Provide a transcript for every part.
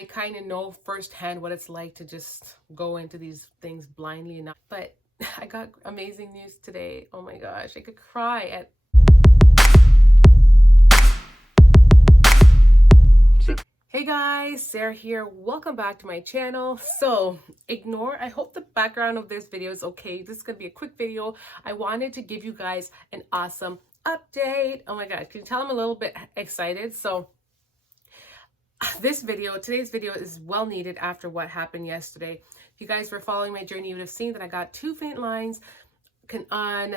I kind of know firsthand what it's like to just go into these things blindly enough. But I got amazing news today. Oh my gosh, I could cry at. Hey guys, Sarah here. Welcome back to my channel. So I hope the background of this video is okay. This is going to be a quick video. I wanted to give you guys an awesome update. Oh my God, can you tell I'm a little bit excited? So today's video is well needed after what happened yesterday. If you guys were following my journey, you would have seen that I got two faint lines on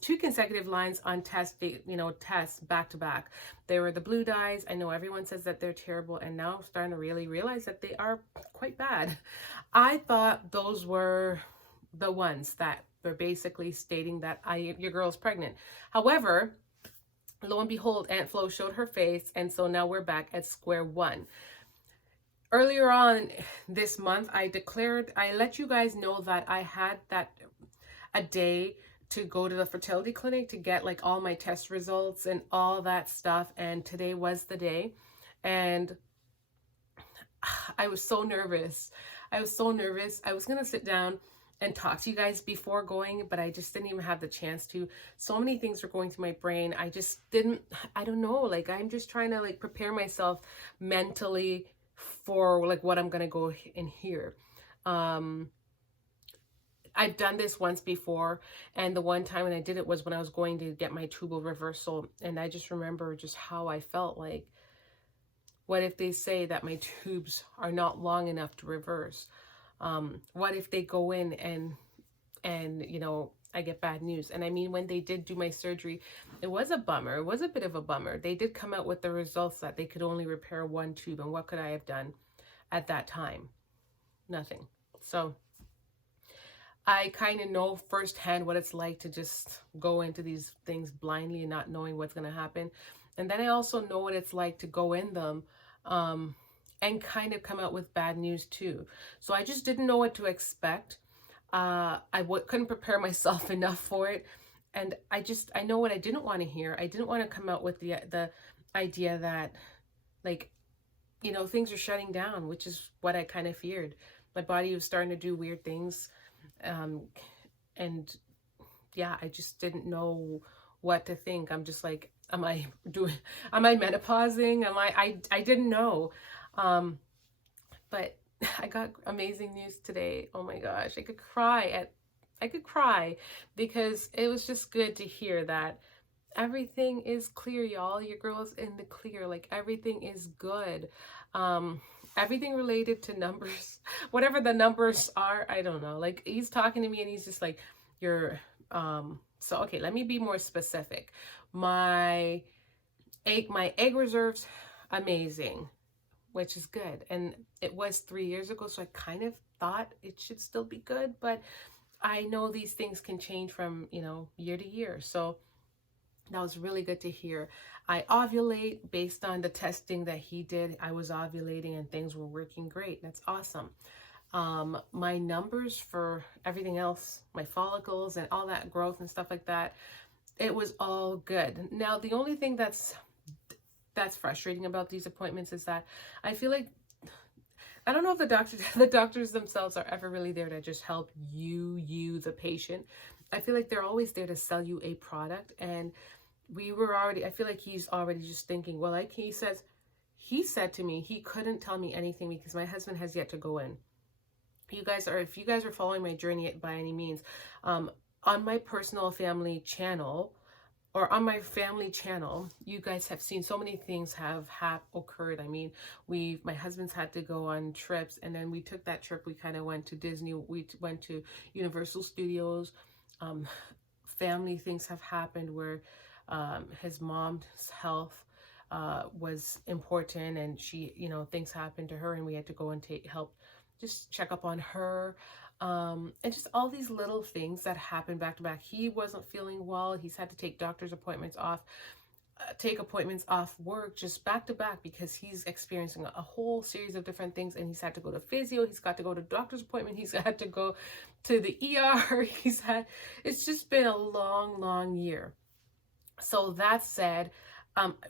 two consecutive lines on tests back to back. They were the blue dyes. I know everyone says that they're terrible, and now I'm starting to really realize that they are quite bad. I thought those were the ones that were basically stating that your girl's pregnant. However, lo and behold, Aunt Flo showed her face, and so now we're back at square one. Earlier on this month, I let you guys know that I had a day to go to the fertility clinic to get like all my test results and all that stuff, and today was the day. And I was so nervous. I was gonna sit down and talk to you guys before going, but I just didn't even have the chance to. So many things were going through my brain. I don't know, like I'm just trying to like prepare myself mentally for like what I'm gonna go and hear. I've done this once before, and the one time when I did it was when I was going to get my tubal reversal, and I just remember just how I felt like, what if they say that my tubes are not long enough to reverse? What if they go in and I get bad news? And I mean, when they did do my surgery, it was a bummer. It was a bit of a bummer. They did come out with the results that they could only repair one tube, and what could I have done at that time? Nothing. So I kind of know firsthand what it's like to just go into these things blindly and not knowing what's going to happen. And then I also know what it's like to go in them and kind of come out with bad news too. So I just didn't know what to expect. Couldn't prepare myself enough for it. And I know what I didn't want to hear. I didn't want to come out with the idea that things are shutting down, which is what I kind of feared. My body was starting to do weird things. And yeah, I just didn't know what to think. I'm just like, am I menopausing? I didn't know. But I got amazing news today. Oh my gosh, I could cry because it was just good to hear that everything is clear, y'all. Your girl's in the clear. Like, everything is good. Everything related to numbers, whatever the numbers are, I don't know. Like, he's talking to me and he's just like, so okay, let me be more specific. My egg reserves, amazing, which is good. And it was 3 years ago, so I kind of thought it should still be good, but I know these things can change from, year to year. So that was really good to hear. I ovulate based on the testing that he did. I was ovulating and things were working great. That's awesome. My numbers for everything else, my follicles and all that growth and stuff like that, it was all good. Now, the only thing that's frustrating about these appointments is that I feel like, I don't know if the doctors themselves are ever really there to just help you, the patient. I feel like they're always there to sell you a product. And I feel like he's already just thinking, well, like he said to me, he couldn't tell me anything because my husband has yet to go in. If you guys are following my journey by any means, on my personal family channel, or on my family channel, you guys have seen so many things have occurred. I mean, my husband's had to go on trips, and then we took that trip. We kind of went to Disney. We went to Universal Studios. Family things have happened where his mom's health was important, and she, things happened to her, and we had to go and help just check up on her. And just all these little things that happened back to back. He wasn't feeling well. He's had to take doctor's appointments off, work just back to back because he's experiencing a whole series of different things, and he's had to go to physio. He's got to go to doctor's appointment. He's had to go to the ER. It's just been a long year. So that said,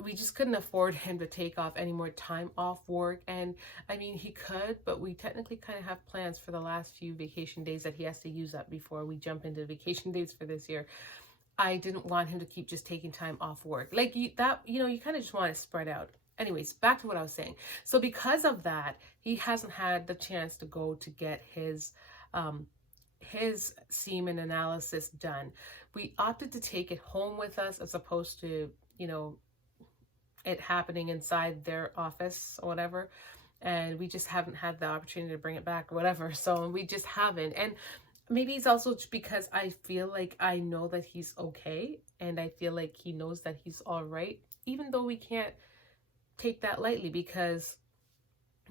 We just couldn't afford him to take off any more time off work. And I mean, he could, but we technically kind of have plans for the last few vacation days that he has to use up before we jump into vacation days for this year. I didn't want him to keep just taking time off work. Like you kind of just want to spread out. Anyways, back to what I was saying. So because of that, he hasn't had the chance to go to get his semen analysis done. We opted to take it home with us as opposed to, it happening inside their office or whatever. And we just haven't had the opportunity to bring it back or whatever. So we just haven't. And maybe it's also because I feel like I know that he's okay. And I feel like he knows that he's all right. Even though we can't take that lightly, because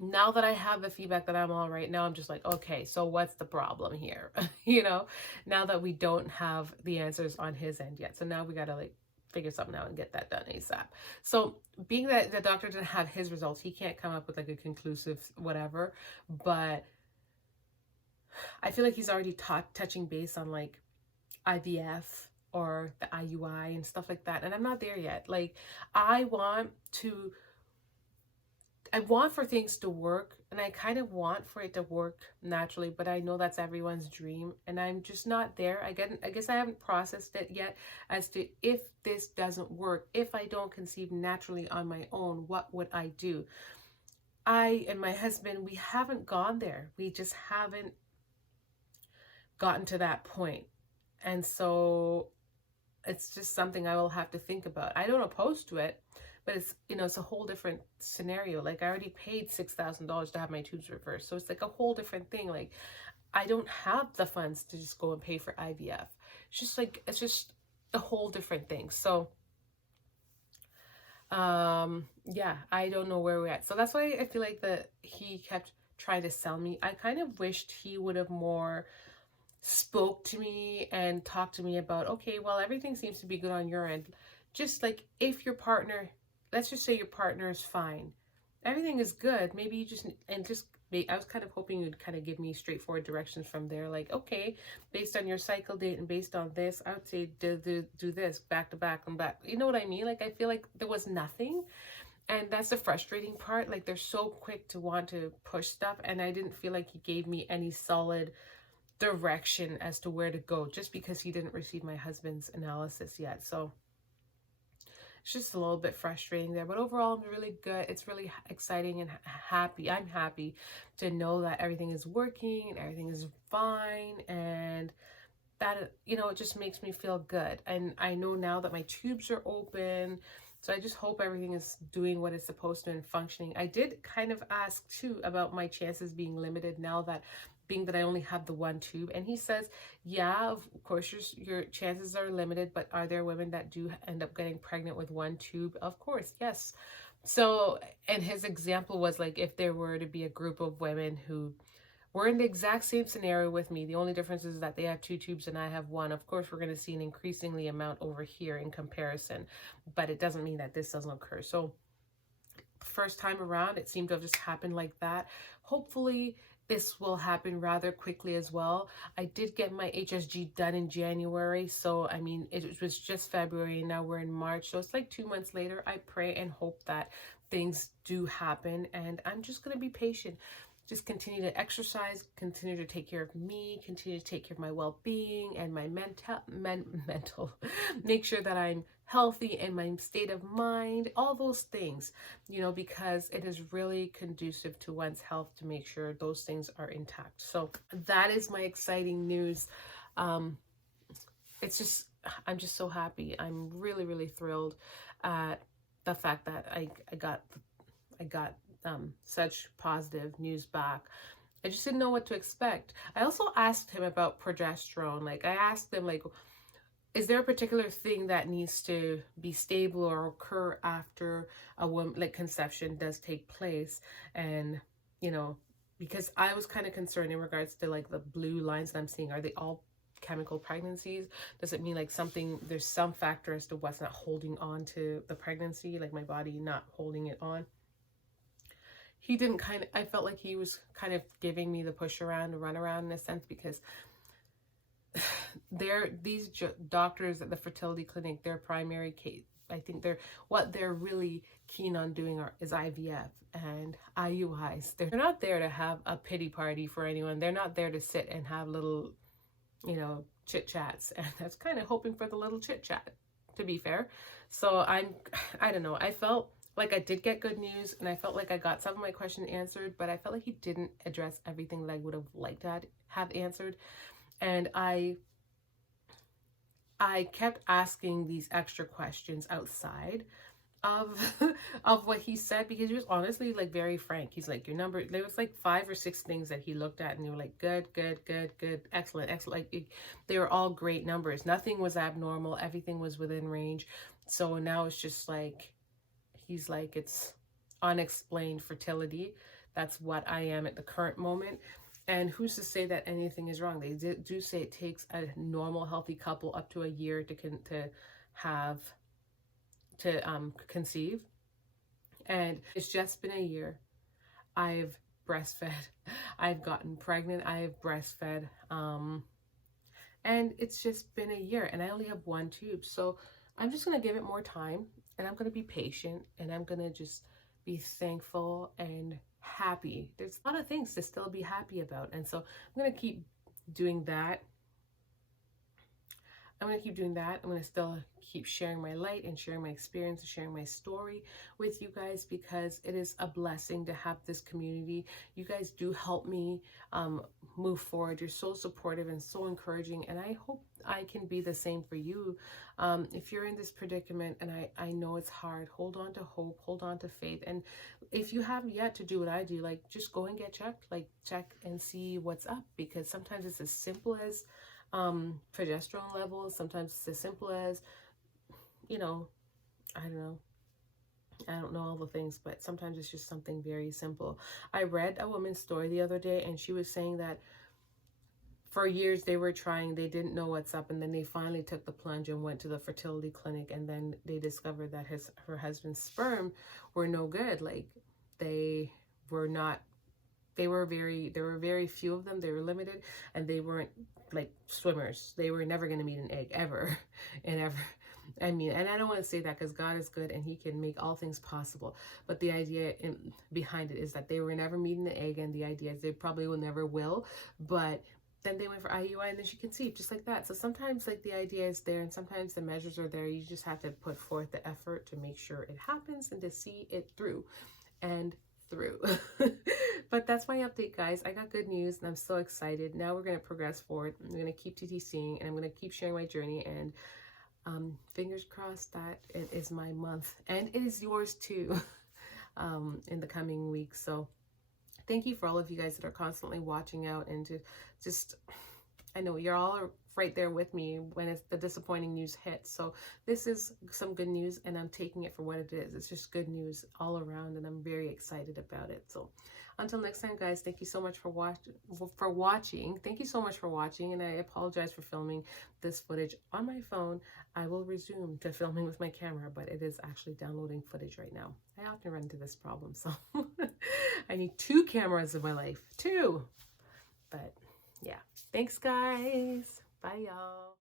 now that I have the feedback that I'm all right, now I'm just like, okay, so what's the problem here? Now that we don't have the answers on his end yet. So now we got to like figure something out and get that done ASAP. So being that the doctor didn't have his results, he can't come up with like a conclusive whatever, but I feel like he's already touching base on like IVF or the IUI and stuff like that. And I'm not there yet. Like I want for things to work, and I kind of want for it to work naturally, but I know that's everyone's dream, and I'm just not there. I guess I haven't processed it yet as to if this doesn't work, if I don't conceive naturally on my own, what would I do? I and my husband, we haven't gone there. We just haven't gotten to that point. And so it's just something I will have to think about. I don't oppose to it, but it's, it's a whole different scenario. Like I already paid $6,000 to have my tubes reversed. So it's like a whole different thing. Like I don't have the funds to just go and pay for IVF. It's just a whole different thing. So, yeah, I don't know where we're at. So that's why I feel like that he kept trying to sell me. I kind of wished he would have more spoke to me and talked to me about, okay, well, everything seems to be good on your end. Just like if your partner, let's just say your partner is fine, everything is good, maybe you just, I was kind of hoping you'd kind of give me straightforward directions from there. Like, okay, based on your cycle date and based on this, I would say do this back to back and back. You know what I mean? Like, I feel like there was nothing. And that's the frustrating part. Like, they're so quick to want to push stuff. And I didn't feel like he gave me any solid direction as to where to go, just because he didn't receive my husband's analysis yet. So it's just a little bit frustrating there, but overall I'm really good. It's really exciting and happy. I'm happy to know that everything is working and everything is fine, and that, it just makes me feel good. And I know now that my tubes are open, so I just hope everything is doing what it's supposed to and functioning. I did kind of ask too about my chances being limited now that, being that I only have the one tube, and he says, yeah, of course your chances are limited, but are there women that do end up getting pregnant with one tube? Of course, yes. So, and his example was like, if there were to be a group of women who were in the exact same scenario with me, the only difference is that they have two tubes and I have one. Of course, we're going to see an increasingly amount over here in comparison, but it doesn't mean that this doesn't occur. So first time around, it seemed to have just happened like that. Hopefully this will happen rather quickly as well. I did get my HSG done in January. So, I mean, it was just February and now we're in March. So it's like 2 months later. I pray and hope that things do happen. And I'm just going to be patient. Just continue to exercise, continue to take care of me, continue to take care of my well-being and my mental, make sure that I'm healthy in my state of mind, all those things, because it is really conducive to one's health to make sure those things are intact. So that is my exciting news. It's just, I'm just so happy. I'm really, really thrilled at the fact that I got such positive news back. I just didn't know what to expect. I also asked him about progesterone. Like, I asked him, like, is there a particular thing that needs to be stable or occur after a woman, like conception does take place? And, because I was kind of concerned in regards to like the blue lines that I'm seeing, are they all chemical pregnancies? Does it mean like there's some factor as to what's not holding on to the pregnancy, like my body not holding it on? He didn't I felt like he was kind of giving me the push around, the run around in a sense, because these doctors at the fertility clinic, their primary I think what they're really keen on doing is IVF and IUIs. They're not there to have a pity party for anyone. They're not there to sit and have little, you know, chit chats. And that's kind of hoping for the little chit chat, to be fair. So I don't know. I felt like I did get good news, and I felt like I got some of my questions answered, but I felt like he didn't address everything that I would have liked to have answered. And I kept asking these extra questions outside of of what he said, because he was honestly like very frank. He's like, your number, there was like 5 or 6 things that he looked at and they were like good, good, good, good, excellent, excellent. Like they were all great numbers. Nothing was abnormal. Everything was within range. So now it's just like, he's like, it's unexplained fertility. That's what I am at the current moment. And who's to say that anything is wrong? They do say it takes a normal, healthy couple up to a year to conceive. And it's just been a year. I've breastfed. I've gotten pregnant. I have breastfed. And it's just been a year, and I only have 1 tube. So I'm just going to give it more time, and I'm going to be patient, and I'm going to just be thankful and happy. There's a lot of things to still be happy about. And so I'm going to keep doing that. I'm going to still keep sharing my light and sharing my experience and sharing my story with you guys, because it is a blessing to have this community. You guys do help me move forward. You're so supportive and so encouraging, and I hope I can be the same for you. If you're in this predicament, and I know it's hard, hold on to hope, hold on to faith. And if you have yet to do what I do, like just go and get checked, like check and see what's up, because sometimes it's as simple as progesterone levels. Sometimes it's as simple as, you know, I don't know all the things, but sometimes it's just something very simple. I read a woman's story the other day, and she was saying that for years they were trying, they didn't know what's up, and then they finally took the plunge and went to the fertility clinic, and then they discovered that her husband's sperm were no good. Like there were very few of them. They were limited, and they weren't like swimmers. They were never going to meet an egg ever and ever. I mean, and I don't want to say that, because God is good and he can make all things possible. But the idea behind it is that they were never meeting an egg, and the idea is they probably will never will. But then they went for IUI, and then she conceived just like that. So sometimes like the idea is there, and sometimes the measures are there. You just have to put forth the effort to make sure it happens and to see it through and through. But that's my update, guys. I got good news, and I'm so excited. Now we're going to progress forward. I'm going to keep TTCing, and I'm going to keep sharing my journey, and fingers crossed that it is my month, and it is yours too, in the coming weeks. So thank you for all of you guys that are constantly watching out, and to just, I know you're all right there with me when the disappointing news hits. So this is some good news, and I'm taking it for what it is. It's just good news all around, and I'm very excited about it. So until next time, guys, thank you so much for watching. Thank you so much for watching, and I apologize for filming this footage on my phone. I will resume to filming with my camera, but it is actually downloading footage right now. I often run into this problem, so I need 2 cameras in my life. 2! But yeah, thanks, guys. Bye, y'all.